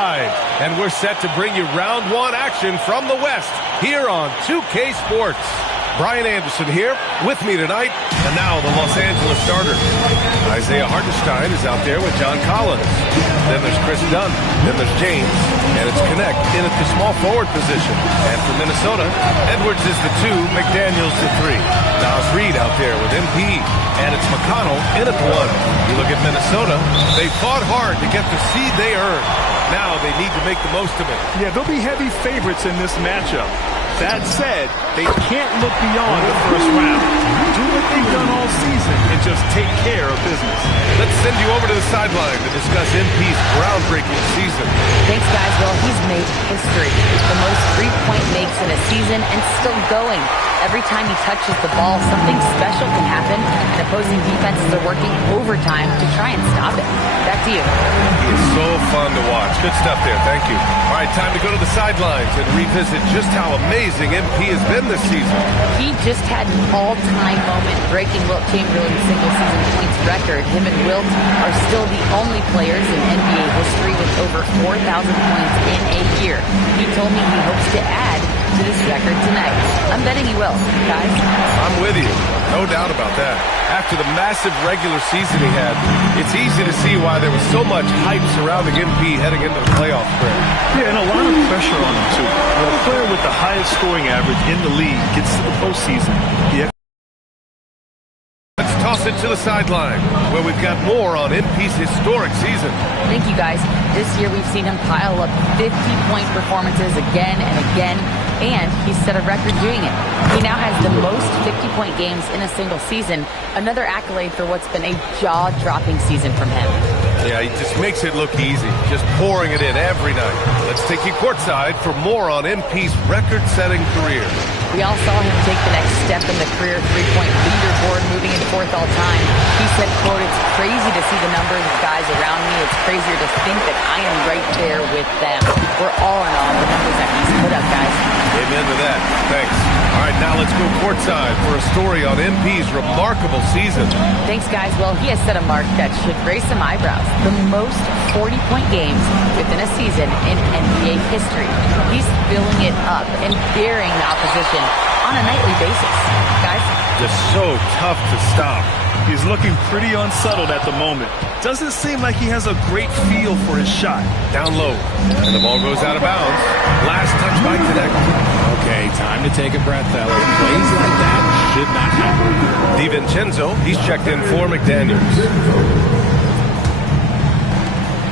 outside. And we're set to bring you round one action from the West here on 2K Sports. Brian Anderson here with me tonight. And now the Los Angeles starters. Isaiah Hartenstein is out there with John Collins. Then there's Chris Dunn. Then there's James. And it's Connect in at the small forward position. And for Minnesota, Edwards is the 2, McDaniels the 3. Nas Reed out there with MP. And it's McConnell in at the 1. You look at Minnesota, they fought hard to get the seed they earned. Now they need to make the most of it. Yeah, they'll be heavy favorites in this matchup. That said, they can't look beyond the first round. Do what they've done all season and just take care of business. Let's send you over to the sideline to discuss MP's groundbreaking season. Thanks, guys. Well, he's made history. The most three-point makes in a season and still going. Every time he touches the ball, something special can happen, and opposing defenses are working overtime to try and stop it. Back to you. He is so fun to watch. Good stuff there. Thank you. All right, time to go to the sidelines and revisit just how amazing MP has been this season. He just had an all-time moment breaking Wilt Chamberlain's single-season points record. Him and Wilt are still the only players in NBA history with over 4,000 points in a year. He told me he hopes to add to this record tonight. I'm betting he will, guys. I'm with you. No doubt about that. After the massive regular season he had, it's easy to see why there was so much hype surrounding MP heading into the playoff spread. Yeah, and a lot of pressure on him, too. When a player with the highest scoring average in the league gets to the postseason, Let's toss it to the sideline, where we've got more on MP's historic season. Thank you, guys. This year we've seen him pile up 50-point performances again and again, and he's set a record doing it. He now has the most 50-point games in a single season, another accolade for what's been a jaw-dropping season from him. Yeah, he just makes it look easy, just pouring it in every night. Let's take you courtside for more on MP's record-setting career. We all saw him take the next step in the career three-point leaderboard, moving in fourth all-time. He said, quote, "It's crazy to see the numbers of guys around me. It's crazier to think that I am right there with them." We're all in awe of the numbers that he's put up, guys. Amen to that. Thanks. All right, now let's go courtside for a story on MP's remarkable season. Thanks, guys. Well, he has set a mark that should raise some eyebrows. The most 40-point games within a season in NBA history. He's filling it up and burying the opposition on a nightly basis. Guys? Just so tough to stop. he's looking pretty unsettled at the moment. Doesn't seem like he has a great feel for his shot. Down low, and the ball goes out of bounds. Last touch by Connect. Okay, time to take a breath, fellas. Plays like that should not happen. DiVincenzo, he's checked in for McDaniels.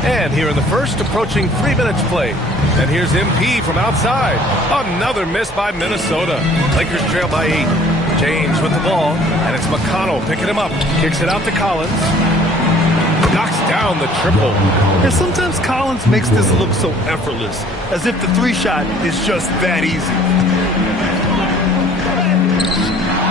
And here in the first, approaching 3 minutes play. And here's MP from outside. Another miss by Minnesota. Lakers trail by 8. James with the ball, and it's McConnell picking him up. Kicks it out to Collins. Knocks down the triple. And sometimes Collins makes this look so effortless, as if the three-shot is just that easy.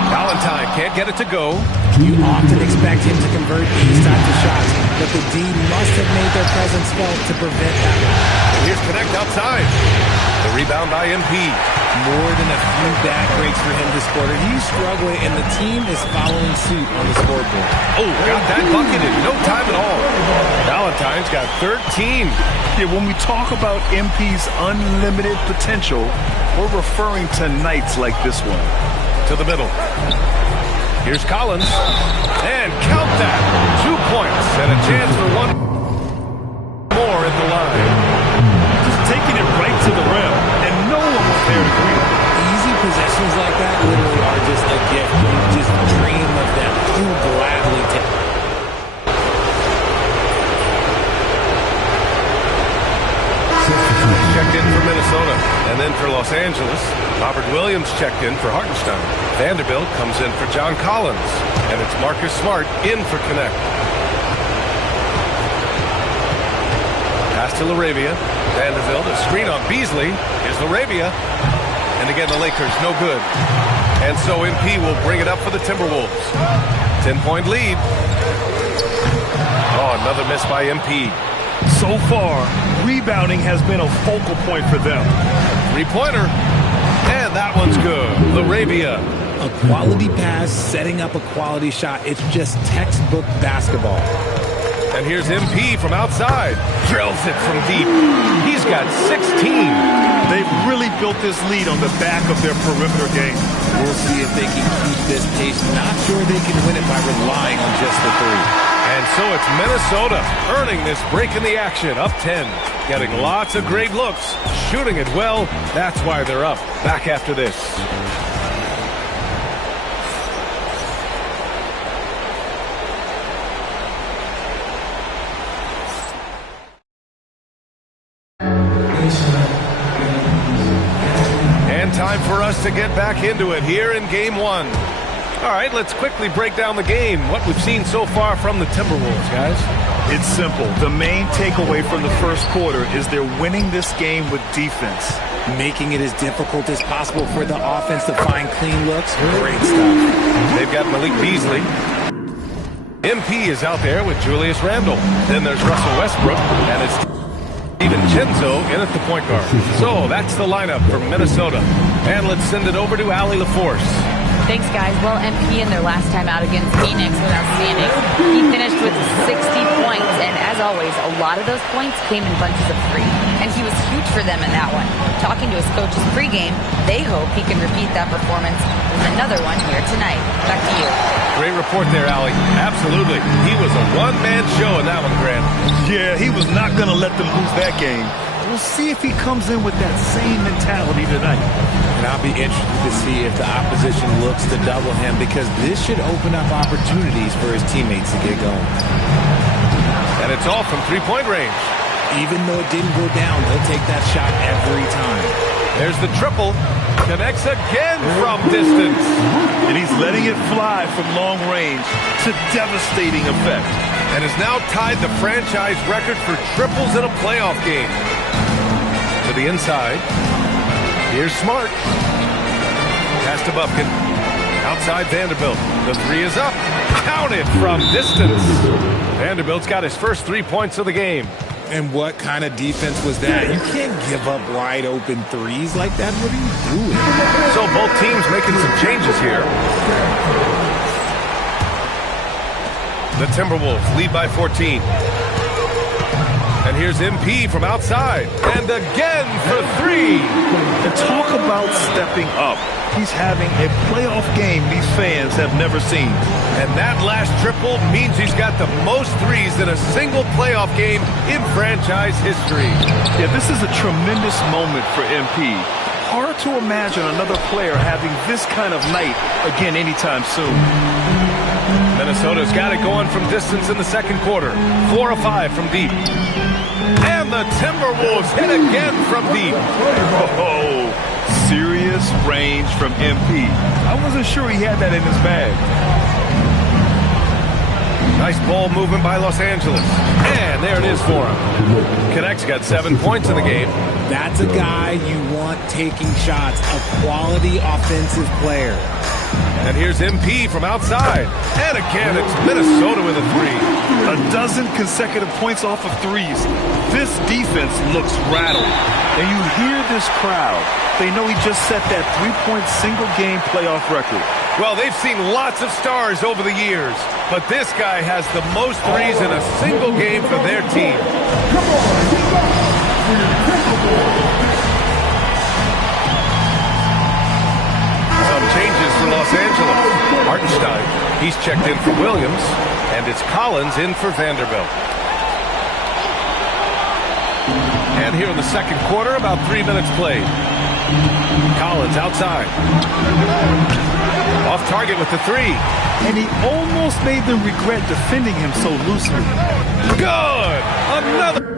Valentine can't get it to go. You often expect him to convert these types of shots, but the D must have made their presence felt to prevent that. Here's Connect outside. The rebound by MP. More than a few bad breaks for him this quarter. He's struggling, and the team is following suit on the scoreboard. Oh, got that bucket in no time at all. Valentine's got 13. Yeah, when we talk about MP's unlimited potential, we're referring to nights like this one. To the middle. Here's Collins. And count that. 2 points and a chance for one more at the line. Just taking it right to the rim, and no one was there to greet him. Easy possessions like that literally are just a gift. You just dream of them. He'll gladly take. Checked in for Minnesota. And then for Los Angeles, Robert Williams checked in for Hartenstein. Vanderbilt comes in for John Collins. And it's Marcus Smart in for Connect. Pass to LaRavia. Vanderbilt, a screen on Beasley. Here's LaRavia. And again, the Lakers, no good. And so MP will bring it up for the Timberwolves. 10-point lead. Oh, another miss by MP. So far, rebounding has been a focal point for them. Three-pointer. And that one's good. LaRavia. A quality pass, setting up a quality shot. It's just textbook basketball. And here's MP from outside. Drills it from deep. He's got 16. They've really built this lead on the back of their perimeter game. We'll see if they can keep this pace. Not sure they can win it by relying on just the three. And so it's Minnesota earning this break in the action, up 10. Getting lots of great looks, shooting it well. That's why they're up. Back after this. And time for us to get back into it here in game one. All right, let's quickly break down the game. What we've seen so far from the Timberwolves, guys. It's simple. The main takeaway from the first quarter is they're winning this game with defense. Making it as difficult as possible for the offense to find clean looks. Great stuff. They've got Malik Beasley. MP is out there with Julius Randle. Then there's Russell Westbrook, and it's DiVincenzo in at the point guard. So that's the lineup for Minnesota. And let's send it over to Allie LaForce. Thanks, guys. Well, MP in their last time out against Phoenix was outstanding. He finished with 60 points, and as always, a lot of those points came in bunches of three. And he was huge for them in that one. Talking to his coaches pregame, they hope he can repeat that performance with another one here tonight. Back to you. Great report there, Allie. Absolutely. He was a one-man show in that one, Grant. Yeah, he was not going to let them lose that game. We'll see if he comes in with that same mentality tonight. And I'll be interested to see if the opposition looks to double him, because this should open up opportunities for his teammates to get going. And it's all from three-point range. Even though it didn't go down, they'll take that shot every time. There's the triple. Connects again from distance. And he's letting it fly from long range to devastating effect. And has now tied the franchise record for triples in a playoff game. To the inside. Here's Smart. Pass to Bufkin. Outside Vanderbilt. The three is up. Counted from distance. Vanderbilt's got his first 3 points of the game. And what kind of defense was that? You can't give up wide open threes like that. What are you doing? So both teams making some changes here. The Timberwolves lead by 14. And here's MP from outside. And again for three. And talk about stepping up. He's having a playoff game these fans have never seen. And that last triple means he's got the most threes in a single playoff game in franchise history. Yeah, this is a tremendous moment for MP. Hard to imagine another player having this kind of night again anytime soon. Minnesota's got it going from distance in the second quarter. 4 of 5 from deep. And the Timberwolves hit again from deep. Oh, serious range from MP. I wasn't sure he had that in his bag. Nice ball movement by Los Angeles. And there it is for him. Connect's got 7 points in the game. That's a guy you want taking shots, a quality offensive player. And here's MP from outside. And again, it's Minnesota with a three. A dozen consecutive points off of threes. This defense looks rattled. And you hear this crowd. They know he just set that three-point single-game playoff record. Well, they've seen lots of stars over the years, but this guy has the most threes in a single game for their team. Some changes for Los Angeles. Hartenstein, he's checked in for Williams, and it's Collins in for Vanderbilt. And here in the second quarter, about 3 minutes played. Collins outside. Off target with the three. And he almost made them regret defending him so loosely. Good! Another...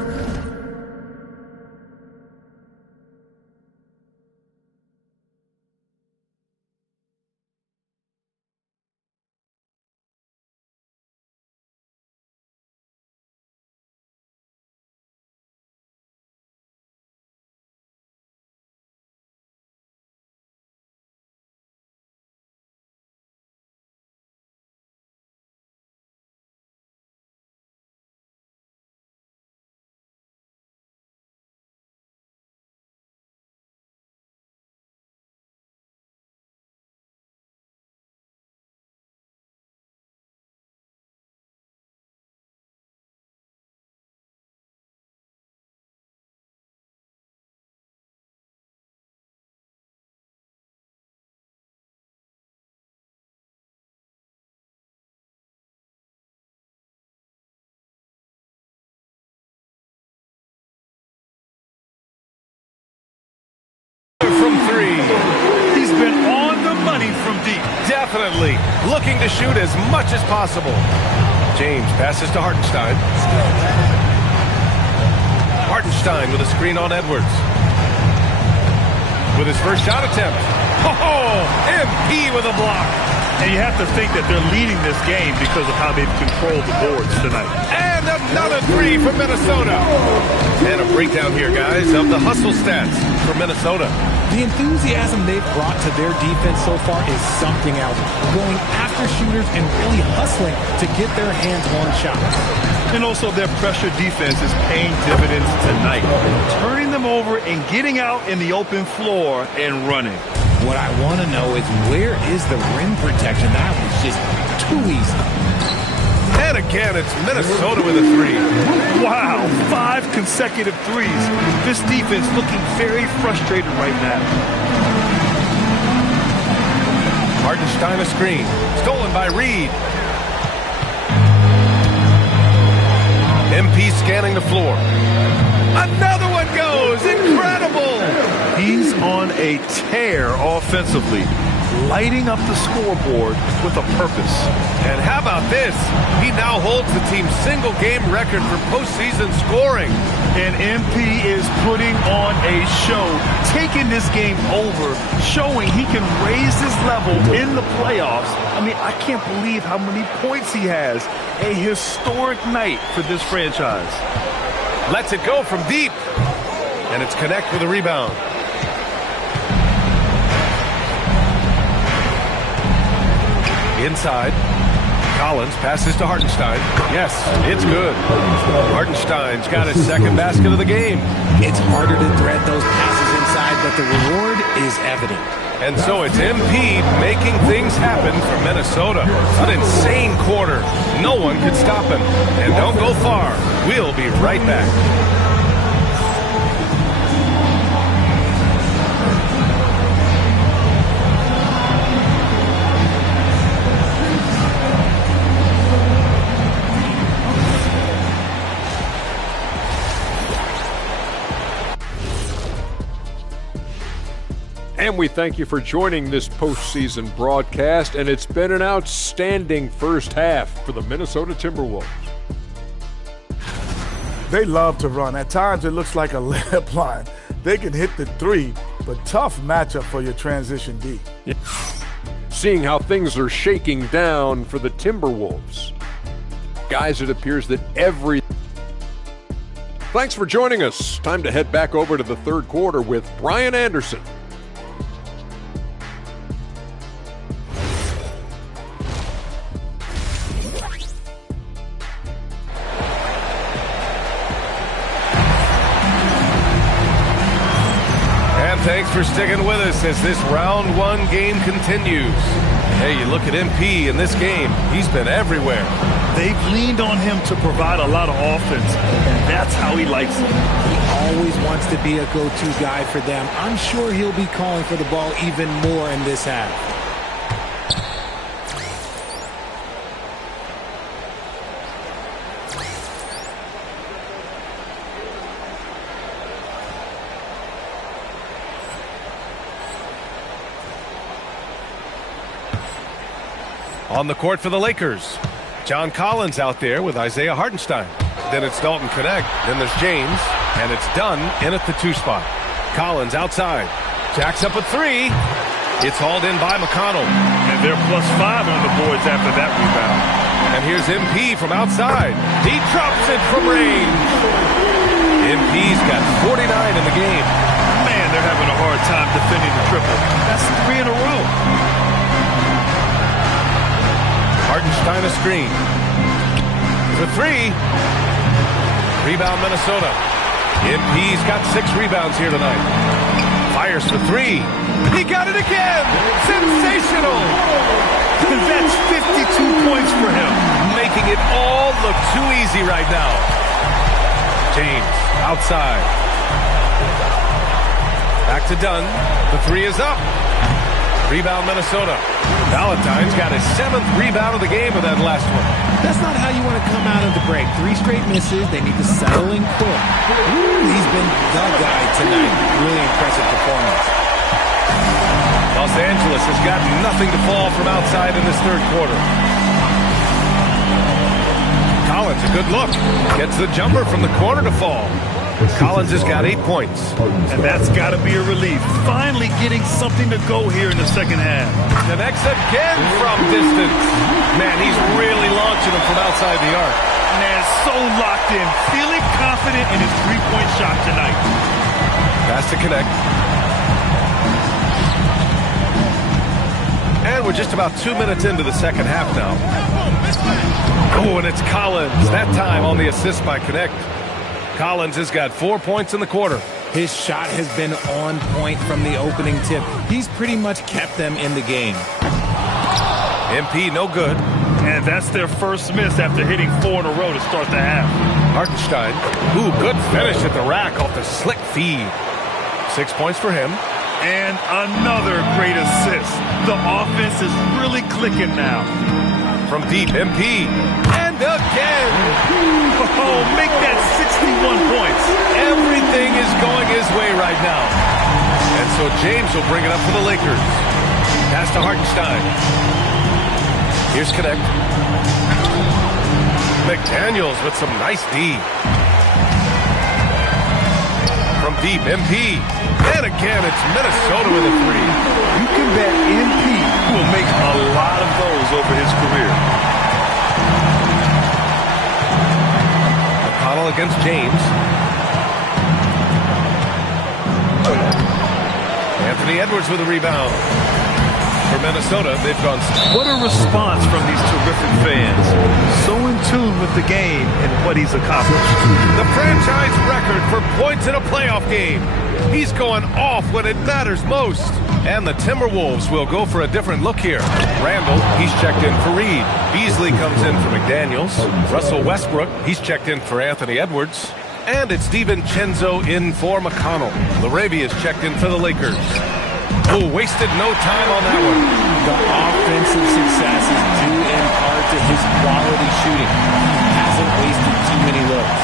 looking to shoot as much as possible. James passes to Hartenstein. Hartenstein with a screen on Edwards. With his first shot attempt. Oh, MP with a block. And you have to think that they're leading this game because of how they've controlled the boards tonight. And another three from Minnesota. And a breakdown here, guys, of the hustle stats for Minnesota. The enthusiasm they've brought to their defense so far is something else. Going after shooters and really hustling to get their hands on shots. And also their pressure defense is paying dividends tonight. Turning them over and getting out in the open floor and running. What I want to know is where is the rim protection? That was just too easy. And again, it's Minnesota with a three. Wow, 5 consecutive threes. This defense looking very frustrated right now. Hartenstein a screen. Stolen by Reed. MP scanning the floor. Another one goes. Incredible. He's on a tear offensively, lighting up the scoreboard with a purpose. And how about this? He now holds the team's single-game record for postseason scoring. And MP is putting on a show, taking this game over, showing he can raise his level in the playoffs. I mean, I can't believe how many points he has. A historic night for this franchise. Lets it go from deep. And it's Connect with a rebound. Inside. Collins passes to Hartenstein. Yes, it's good. Hartenstein's got his second basket of the game. It's harder to thread those passes inside, but the reward is evident. And so it's MP making things happen for Minnesota. An insane quarter. No one could stop him. And don't go far. We'll be right back. And we thank you for joining this postseason broadcast, and it's been an outstanding first half for the Minnesota Timberwolves. They love to run. At times it looks like a layup line. They can hit the three, but tough matchup for your transition D. Yeah. Seeing how things are shaking down for the Timberwolves. Guys, it appears that Thanks for joining us. Time to head back over to the third quarter with Brian Anderson. Thanks for sticking with us as this round one game continues. Hey, you look at MP in this game, he's been everywhere. They've leaned on him to provide a lot of offense, and that's how he likes it. He always wants to be a go-to guy for them. I'm sure he'll be calling for the ball even more in this half. On the court for the Lakers, John Collins out there with Isaiah Hartenstein. Then it's Dalton Connect. Then there's James. And it's Dunn in at the 2 spot. Collins outside. Jacks up a 3. It's hauled in by McConnell. And they're +5 on the boards after that rebound. And here's MP from outside. He drops it from range. MP's got 49 in the game. Man, they're having a hard time defending the triple. That's 3 in a row. Hartenstein a screen. For 3. Rebound Minnesota. MP's got 6 rebounds here tonight. Fires for 3. He got it again! Sensational! That's 52 points for him. Making it all look too easy right now. James outside. Back to Dunn. The 3 is up. Rebound Minnesota. Valentine's got his 7th rebound of the game with that last one. That's not how you want to come out of the break. 3 straight misses. They need to settle in quick. He's been the guy tonight. Really impressive performance. Los Angeles has got nothing to fall from outside in this third quarter. Collins, a good look. Gets the jumper from the corner to fall. Collins has got 8 points. And that's got to be a relief. Finally getting something to go here in the second half. Connects again from distance. Man, he's really launching them from outside the arc. Man, so locked in. Feeling confident in his three-point shot tonight. Pass to connect. And we're just about 2 minutes into the second half now. Oh, and it's Collins. That time on the assist by Connect. Collins has got 4 points in the quarter. His shot has been on point from the opening tip. He's pretty much kept them in the game. MP, no good. And that's their first miss after hitting 4 in a row to start the half. Hartenstein. Ooh, good finish at the rack off the slick feed. 6 points for him. And another great assist. The offense is really clicking now. From deep, MP. And again. Oh, make that 61 points. Everything is going his way right now. And so James will bring it up for the Lakers. Pass to Hartenstein. Here's Connect. McDaniels with some nice D. From deep, MP. And again, it's Minnesota with a three. You can bet MP will make a lot of those over his career. McConnell against James. Anthony Edwards with a rebound. For Minnesota, they've gone. What a response from these terrific fans. So in tune with the game and what he's accomplished. The franchise record for points in a playoff game. He's going off when it matters most. And the Timberwolves will go for a different look here. Randall, he's checked in for Reed. Beasley comes in for McDaniels. Russell Westbrook, he's checked in for Anthony Edwards. And it's DiVincenzo in for McConnell. LaRavia is checked in for the Lakers. Oh, wasted no time on that one. The offensive success is due in part to his quality shooting. He hasn't wasted too many looks.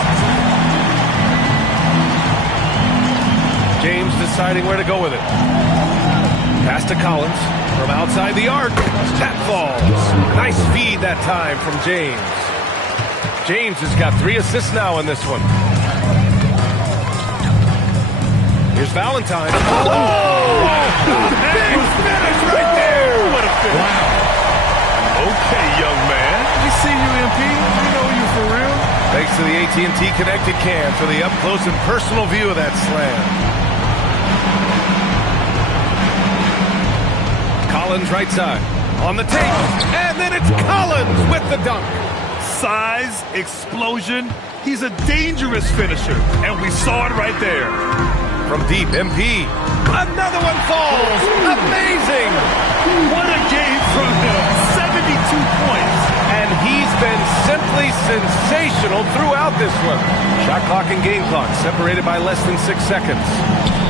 James deciding where to go with it. Pass to Collins from outside the arc. That falls. Nice feed that time from James. James has got 3 assists now in this one. Here's Valentine. Oh! Big finish right there! What a finish. Wow. Okay, young man. We see you, MP. We know you for real. Thanks to the AT&T Connected Cam for the up-close and personal view of that slam. Collins right side. On the tape. And then it's Collins with the dunk. Size, explosion. He's a dangerous finisher. And we saw it right there. From deep, MP. Another one falls. Amazing. What a game from him. 72 points. And he's been simply sensational throughout this one. Shot clock and game clock separated by less than 6 seconds.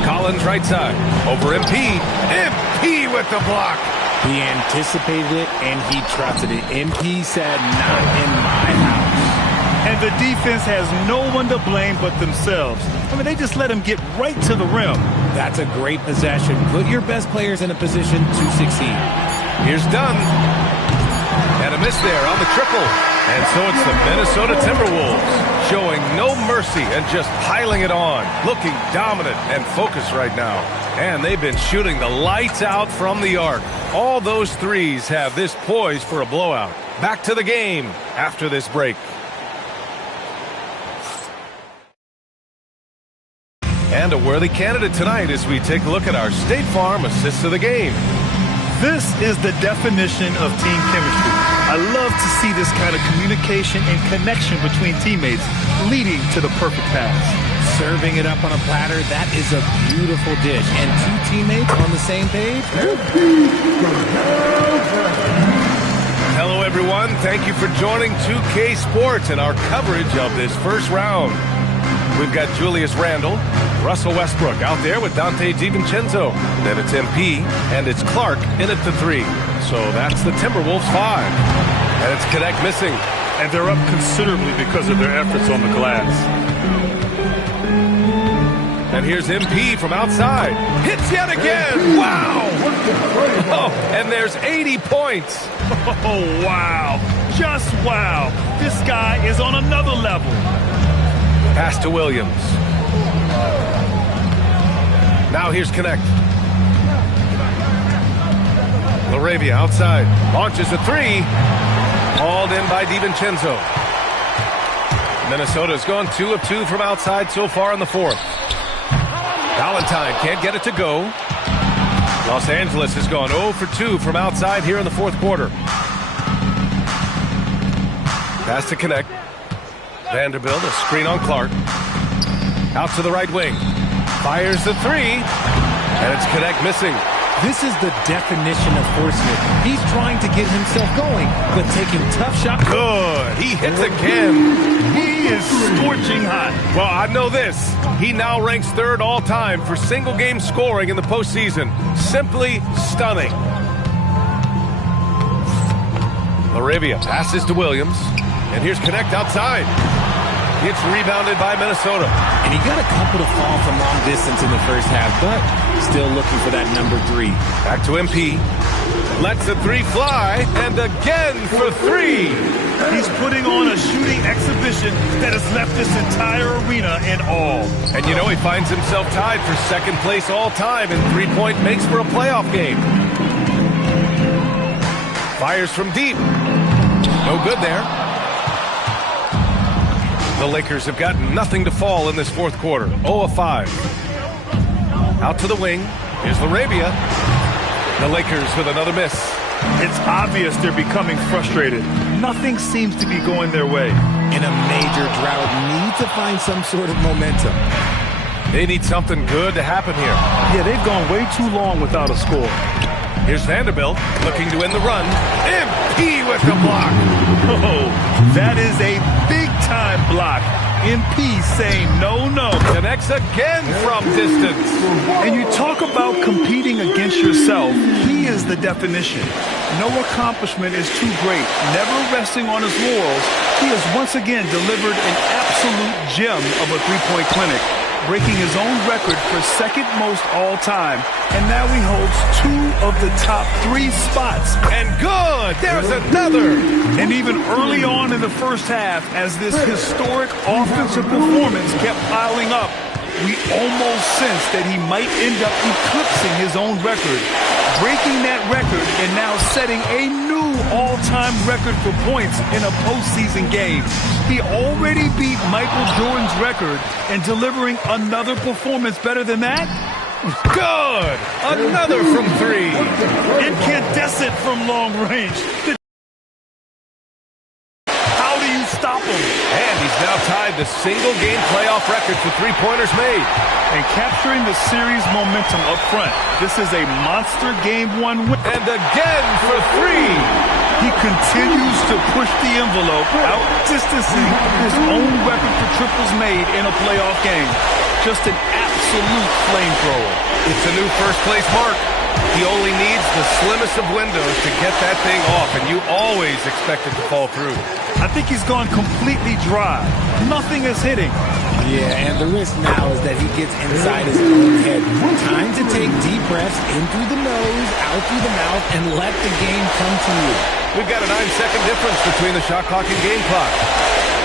Collins right side. Over MP. MP with the block. He anticipated it and he trusted it. MP said, not in my house. And the defense has no one to blame but themselves. I mean, they just let him get right to the rim. That's a great possession. Put your best players in a position to succeed. Here's Dunn. And a miss there on the triple. And so it's the Minnesota Timberwolves showing no mercy and just piling it on. Looking dominant and focused right now. And they've been shooting the lights out from the arc. All those threes have this poised for a blowout. Back to the game after this break. And a worthy candidate tonight as we take a look at our State Farm Assist of the Game. This is the definition of team chemistry. I love to see this kind of communication and connection between teammates leading to the perfect pass. Serving it up on a platter, that is a beautiful dish. And 2 teammates on the same page. Hello, everyone. Thank you for joining 2K Sports and our coverage of this first round. We've got Julius Randle, Russell Westbrook out there with Dante DiVincenzo. Then it's MP, and it's Clark in at the 3. So that's the Timberwolves 5. And it's Connect missing. And they're up considerably because of their efforts on the glass. And here's MP from outside. Hits yet again. Wow. Oh, and there's 80 points. Oh, wow. Just wow. This guy is on another level. Pass to Williams. Now here's Connect. LaRavia outside. Launches a three. Hauled in by DiVincenzo. Minnesota's gone 2 of 2 from outside so far in the fourth. Valentine can't get it to go. Los Angeles has gone 0 for 2 from outside here in the fourth quarter. Pass to Connect. Vanderbilt, a screen on Clark. Out to the right wing. Fires the three. And it's Connect missing. This is the definition of forcing it. He's trying to get himself going, but taking tough shots. Good. He hits again. He is scorching hot. Well, I know this. He now ranks third all-time for single-game scoring in the postseason. Simply stunning. LaRavia passes to Williams. And here's Connect outside. It's rebounded by Minnesota. And he got a couple to fall from long distance in the first half, but still looking for that number 3. Back to MP. Lets the three fly, and again for 3. He's putting on a shooting exhibition that has left this entire arena in awe. And you know he finds himself tied for second place all-time in three-point makes for a playoff game. Fires from deep. No good there. The Lakers have got nothing to fall in this fourth quarter. 0 of 5. Out to the wing. Here's LaRavia. The Lakers with another miss. It's obvious they're becoming frustrated. Nothing seems to be going their way. In a major drought, need to find some sort of momentum. They need something good to happen here. Yeah, they've gone way too long without a score. Here's Vanderbilt looking to win the run. MP with the block. Oh, that is a big-time block. MP saying no. Connects again from distance. And you talk about competing against yourself. He is the definition. No accomplishment is too great. Never resting on his laurels, he has once again delivered an absolute gem of a three-point clinic, breaking his own record for second most all-time. And now he holds 2 of the top 3 spots. And good! There's another! And even early on in the first half, as this historic offensive performance kept piling up, we almost sensed that he might end up eclipsing his own record, breaking that record and now setting a new all-time record for points in a postseason game. He already beat Michael Jordan's record, and delivering another performance better than that? Good! Another from 3. Incandescent from long range. How do you stop him? And he's now tied the single-game playoff record for three-pointers made. And capturing the series momentum up front. This is a monster Game 1 win. And again for 3. He continues to push the envelope, outdistancing his own record for triples made in a playoff game. Just an absolute flamethrower. It's a new first-place mark. He only needs the slimmest of windows to get that thing off, and you always expect it to fall through. I think he's gone completely dry. Nothing is hitting. Yeah, and the risk now is that he gets inside his own head. Time to take deep breaths in through the nose, out through the mouth, and let the game come to you. We've got a 9-second difference between the shot clock and game clock.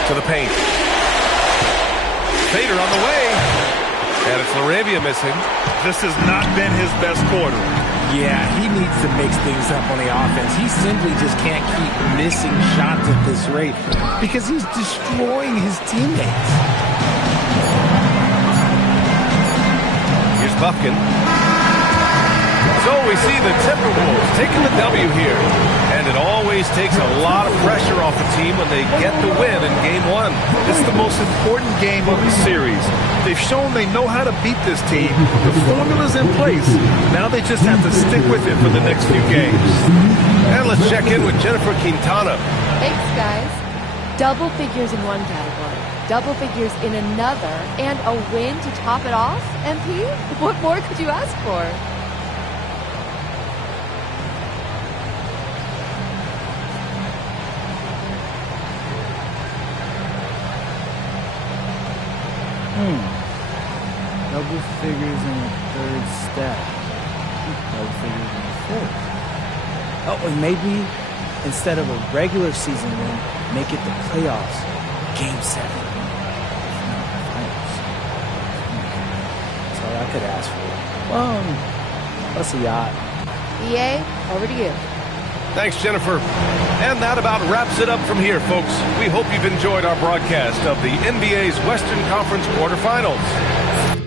To the paint. Fader on the way. And it's LaRavia missing. This has not been his best quarter. Yeah, he needs to mix things up on the offense. He simply just can't keep missing shots at this rate because he's destroying his teammates. Here's Bufkin. So we see the Timberwolves taking the W here. And it always takes a lot of pressure off the team when they get the win in Game 1. This is the most important game of the series. They've shown they know how to beat this team. The formula's in place. Now they just have to stick with it for the next few games. And let's check in with Jennifer Quintana. Thanks, guys. Double figures in one category, double figures in another, and a win to top it off? MP? What more could you ask for? Double figures in the third step. Double figures in the fourth. Oh, and maybe instead of a regular season win, make it the playoffs. Game 7. Finals. That's all I could ask for. Well, plus a yacht. EA, over to you. Thanks, Jennifer. And that about wraps it up from here, folks. We hope you've enjoyed our broadcast of the NBA's Western Conference quarterfinals.